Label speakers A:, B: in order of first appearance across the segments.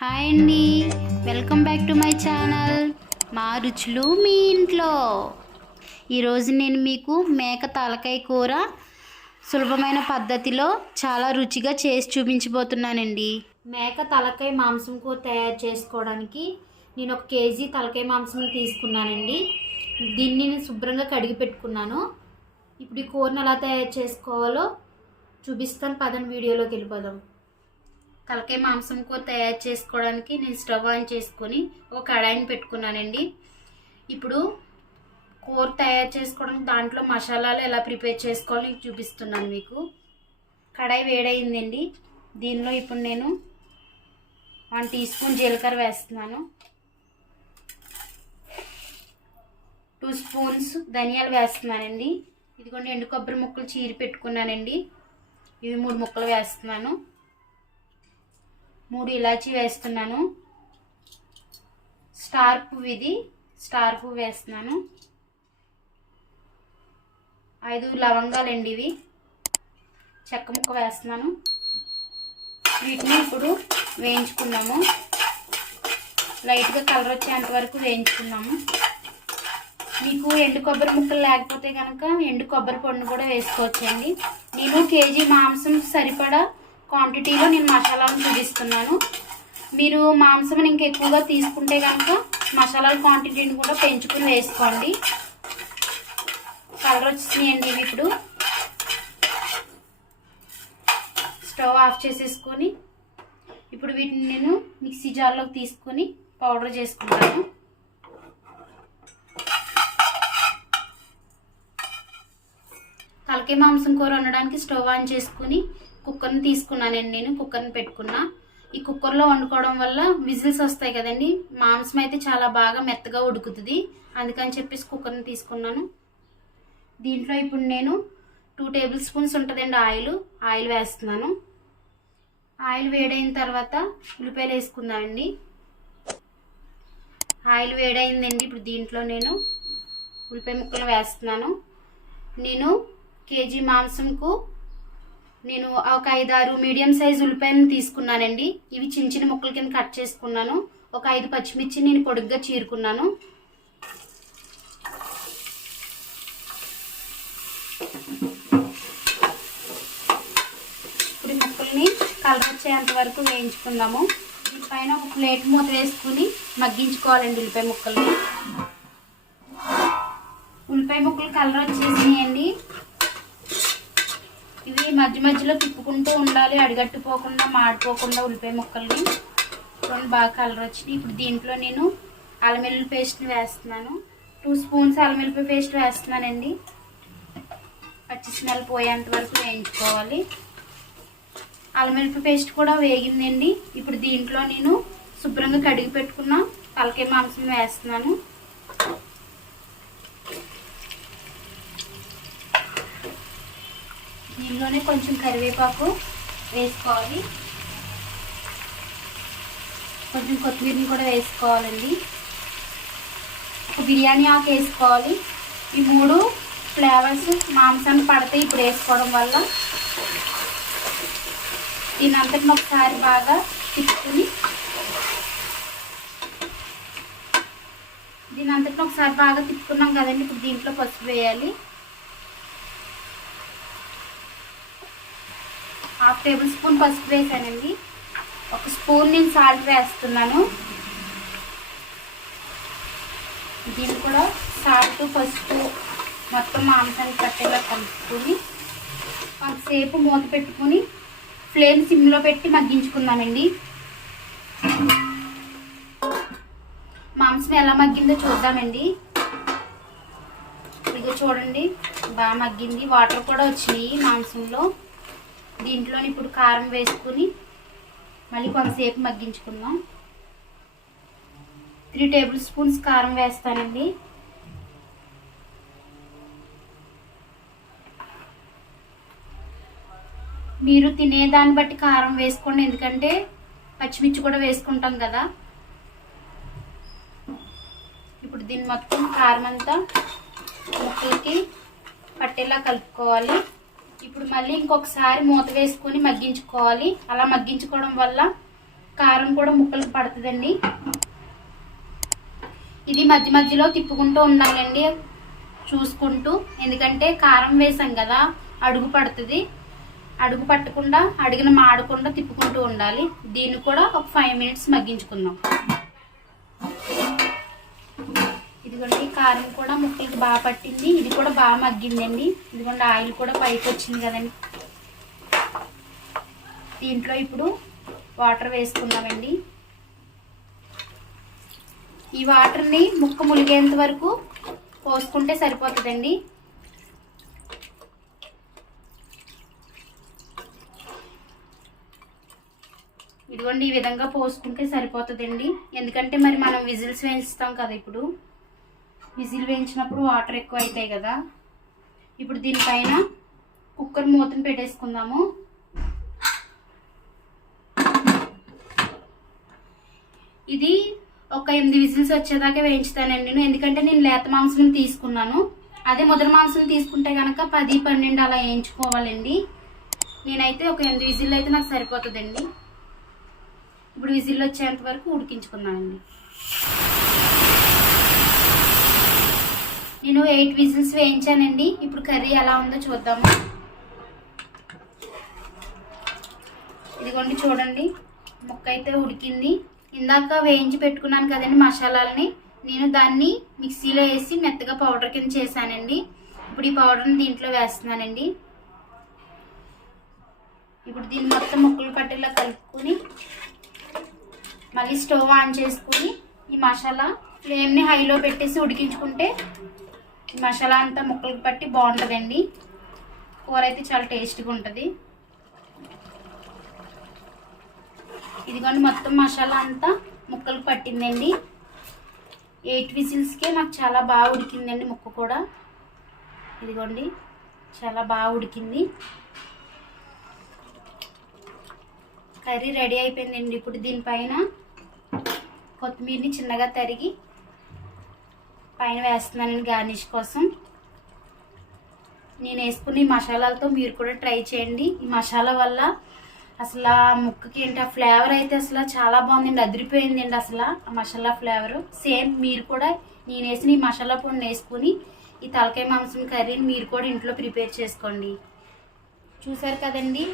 A: Hi అండి. Welcome back to my channel. మా రుచులు మీ ఇంట్లో. ఈరోజు నేను మీకు మేక తలకాయ కూర సులభమైన పద్ధతిలో చాలా రుచిగా చేసి చూపించబోతున్నానండి. మేక తలకాయ మాంసం కూర తయారు చేసుకోవడానికి నేను ఒక కేజీ తలకాయ మాంసం తీసుకున్నానండి. దీన్ని నేను శుభ్రంగా కడిగి పెట్టుకున్నాను. ఇప్పుడు ఈ కూరను ఎలా తయారు చేసుకోవాలో చూపిస్తాను. పదని వీడియోలోకి వెళ్ళిపోదాం. తలకాయ మాంసం కూర తయారు చేసుకోవడానికి నేను స్టవ్ ఆన్ చేసుకొని ఒక కడాయిని పెట్టుకున్నానండి. ఇప్పుడు కూర తయారు చేసుకోవడానికి దాంట్లో మసాలాలు ఎలా ప్రిపేర్ చేసుకోవాలో నేను చూపిస్తున్నాను మీకు. కడాయి వేడైందండి. దీనిలో ఇప్పుడు నేను వన్ టీ స్పూన్ జీలకర్ర వేస్తున్నాను. టూ స్పూన్స్ ధనియాలు వేస్తున్నానండి. ఇదిగోండి ఎండు కొబ్బరి ముక్కలు చీరి పెట్టుకున్నానండి. ఇవి మూడు ముక్కలు వేస్తున్నాను. మూడు ఇలాచీ వేస్తున్నాను. స్టార్ పువ్వు ఇది. స్టార్ పువ్వు వేస్తున్నాను. ఐదు లవంగాలండి ఇవి. చెక్క ముక్క వేస్తున్నాను. వీటిని ఇప్పుడు వేయించుకున్నాము. లైట్గా కలర్ వచ్చేంత వరకు వేయించుకున్నాము. మీకు ఎండు కొబ్బరి ముక్కలు లేకపోతే కనుక ఎండు కొబ్బరి పండు కూడా వేసుకోవచ్చండి. నేను కేజీ మాంసం సరిపడా క్వాంటిటీలో నేను మసాలాను చూపిస్తున్నాను. మీరు మాంసం ఇంకా ఎక్కువగా తీసుకుంటే కనుక మసాలాల క్వాంటిటీని కూడా పెంచుకుని వేసుకోండి. కలర్ వచ్చినాయండి ఇవి ఇప్పుడు. స్టవ్ ఆఫ్ చేసేసుకొని ఇప్పుడు వీటిని నేను మిక్సీ జార్లోకి తీసుకొని పౌడర్ చేసుకుంటాను. తలకాయ మాంసం కూర వండడానికి స్టవ్ ఆన్ చేసుకుని కుక్కర్ని తీసుకున్నానండి నేను కుక్కర్ని పెట్టుకున్నా. ఈ కుక్కర్లో వండుకోవడం వల్ల విజిల్స్ వస్తాయి కదండి. మాంసం అయితే చాలా బాగా మెత్తగా ఉడుకుతుంది. అందుకని చెప్పేసి కుక్కర్ని తీసుకున్నాను. దీంట్లో ఇప్పుడు నేను టూ టేబుల్ స్పూన్స్ ఉంటుందండి ఆయిల్. ఆయిల్ వేస్తున్నాను. ఆయిల్ వేడైన తర్వాత ఉల్లిపాయలు వేసుకుందామండి ఆయిల్ వేడైందండి. ఇప్పుడు దీంట్లో నేను ఉల్లిపాయ ముక్కలు వేస్తున్నాను. నేను కేజీ మాంసంకు నేను ఒక ఐదారు మీడియం సైజ్ ఉల్లిపాయలను తీసుకున్నానండి. ఇవి చిన్న చిన్న ముక్కల కింద కట్ చేసుకున్నాను. ఒక ఐదు పచ్చిమిర్చి నేను పొడుగ్గా చీరుకున్నాను. ఇప్పుడు ముక్కల్ని కలర్ వచ్చేంత వరకు వేయించుకుందాము. దీనిపైన ఒక ప్లేట్ మూత వేసుకుని మగ్గించుకోవాలండి ఉల్లిపాయ ముక్కల్ని. ఉల్లిపాయ ముక్కలు కలర్ వచ్చేసినాయండి. మధ్య మధ్యలో తిప్పుకుంటూ ఉండాలి అడిగట్టుపోకుండా మాడిపోకుండా ఉల్లిపాయ ముక్కల్ని. రెండు బాగా కలర్ వచ్చినాయి. ఇప్పుడు దీంట్లో నేను అల్లమెల్లి పేస్ట్ని వేస్తున్నాను. టూ స్పూన్స్ అల్లమెల్లిపాయ పేస్ట్ వేస్తున్నానండి. పచ్చి స్మెల్ పోయేంత వరకు వేయించుకోవాలి. అల్లమెల్లిపాయ పేస్ట్ కూడా వేగిందండి. ఇప్పుడు దీంట్లో నేను శుభ్రంగా కడిగి పెట్టుకున్న తలకాయ మాంసం వేస్తున్నాను. దీనిలోనే కొంచెం కరివేపాకు వేసుకోవాలి. కొంచెం కొత్తిమీరని కూడా వేసుకోవాలండి. ఒక బిర్యానీ ఆకు వేసుకోవాలి. ఈ మూడు ఫ్లేవర్స్ మాంసాన్ని పడతాయి ఇప్పుడు వేసుకోవడం వల్ల దీని అంతటిని ఒకసారి బాగా తిప్పుకుని దీని అంతటిని ఒకసారి బాగా తిప్పుకున్నాం కదండి. ఇప్పుడు దీంట్లో పసుపు వేయాలి. హాఫ్ టేబుల్ స్పూన్ పసుపు వేసానండి. ఒక స్పూన్ నేను సాల్ట్ వేస్తున్నాను. దీన్ని కూడా సాల్ట్ పసుపు మొత్తం మాంసాన్ని పట్టేలా కలుపుకొని కొంతసేపు మూత పెట్టుకొని ఫ్లేమ్ సిమ్లో పెట్టి మగ్గించుకుందామండి. మాంసం ఎలా మగ్గిందో చూద్దామండి. ఇదిగో చూడండి బాగా మగ్గింది. వాటర్ కూడా వచ్చినాయి మాంసంలో. దీంట్లో ఇప్పుడు కారం వేసుకుని మళ్ళీ కొంతసేపు మగ్గించుకుందాం. త్రీ టేబుల్ స్పూన్స్ కారం వేస్తానండి. మీరు తినేదాన్ని బట్టి కారం వేసుకోండి ఎందుకంటే పచ్చిమిర్చి కూడా వేసుకుంటాం కదా. ఇప్పుడు దీన్ని మొత్తం కారం అంతా ముక్కలకి పట్టేలా కలుపుకోవాలి. ఇప్పుడు మళ్ళీ ఇంకొకసారి మూత వేసుకొని మగ్గించుకోవాలి. అలా మగ్గించుకోవడం వల్ల కారం కూడా ముక్కలకు పడుతుందండి. ఇది మధ్య మధ్యలో తిప్పుకుంటూ ఉండాలండి. చూసుకుంటూ. ఎందుకంటే కారం వేసాం కదా అడుగు పడుతుంది. అడుగు పట్టకుండా అడుగున మాడకుండా తిప్పుకుంటూ ఉండాలి. దీన్ని కూడా ఒక ఫైవ్ మినిట్స్ మగ్గించుకుందాం. ఇదిగోండి కారం కూడా ముక్కలకి బాగా పట్టింది ఇది కూడా బాగా మగ్గిందండి. ఇదిగోండి ఆయిల్ కూడా పైకి వచ్చింది కదండి. దీంట్లో ఇప్పుడు వాటర్ వేసుకున్నామండి ఈ వాటర్ని ముక్క ములిగేంత వరకు పోసుకుంటే సరిపోతుందండి. ఇదిగోండి ఈ విధంగా పోసుకుంటే సరిపోతుందండి. ఎందుకంటే మరి మనం విజిల్స్ వేయిస్తాం కదా ఇప్పుడు. విజిల్ వేయించినప్పుడు వాటర్ ఎక్కువ అవుతాయి కదా. ఇప్పుడు దీనిపైన కుక్కర్ మూతను పెట్టేసుకుందాము. ఇది ఒక ఎనిమిది విజిల్స్ వచ్చేదాకా వేయించుతానండి నేను. ఎందుకంటే నేను లేత మాంసం తీసుకున్నాను. అదే ముద్ర మాంసం తీసుకుంటే కనుక పది పన్నెండు అలా వేయించుకోవాలండి. నేనైతే ఒక ఎనిమిది విజిల్ అయితే నాకు సరిపోతుందండి. ఇప్పుడు విజిల్ వచ్చేంత వరకు ఉడికించుకున్నానండి నేను ఎయిట్ విజిల్స్ వేయించానండి. ఇప్పుడు కర్రీ ఎలా ఉందో చూద్దాము. ఇదిగోండి చూడండి. ముక్క అయితే ఉడికింది. ఇందాక వేయించి పెట్టుకున్నాను కదండి మసాలాలని. నేను దాన్ని మిక్సీలో వేసి మెత్తగా పౌడర్ కింద చేశానండి. ఇప్పుడు ఈ పౌడర్ని దీంట్లో వేస్తున్నానండి. ఇప్పుడు దీన్ని మొత్తం ముక్కలు పట్టేలా కలుపుకొని మళ్ళీ స్టవ్ ఆన్ చేసుకుని ఈ మసాలా ఫ్లేమ్ని హైలో పెట్టేసి ఉడికించుకుంటే మసాలా అంతా ముక్కలకు పట్టి బాగుంటుందండి. కూర అయితే చాలా టేస్ట్గా ఉంటుంది. ఇదిగోండి మొత్తం మసాలా అంతా ముక్కలు పట్టిందండి. ఎయిట్ విజిల్స్కే నాకు చాలా బాగా ఉడికిందండి ముక్క కూడా. ఇదిగోండి చాలా బాగా ఉడికింది. కర్రీ రెడీ అయిపోయిందండి ఇప్పుడు దీనిపైన కొత్తిమీరని చిన్నగా తరిగి పైన వేస్తున్నానండి గార్నిష్ కోసం. నేను వేసుకున్న ఈ మసాలాలతో మీరు కూడా ట్రై చేయండి. ఈ మసాలా వల్ల అసలు ఆ ముక్కకి ఏంటి ఆ ఫ్లేవర్ అయితే అసలు చాలా బాగుందండి అదిరిపోయిందండి అసలు ఆ మసాలా ఫ్లేవర్. సేమ్ మీరు కూడా నేను వేసిన ఈ మసాలా పొడిని వేసుకుని ఈ తలకాయ మాంసం కర్రీని మీరు కూడా ఇంట్లో ప్రిపేర్ చేసుకోండి. చూసారు కదండి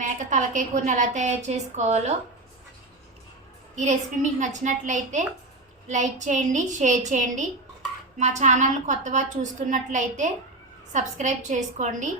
A: మేక తలకాయ కూరని ఎలా తయారు చేసుకోవాలో. ఈ రెసిపీ మీకు నచ్చినట్లయితే లైక్ చేయండి షేర్ చేయండి. మా ఛానల్ని కొత్తగా చూస్తున్నట్లయితే సబ్స్క్రైబ్ చేసుకోండి.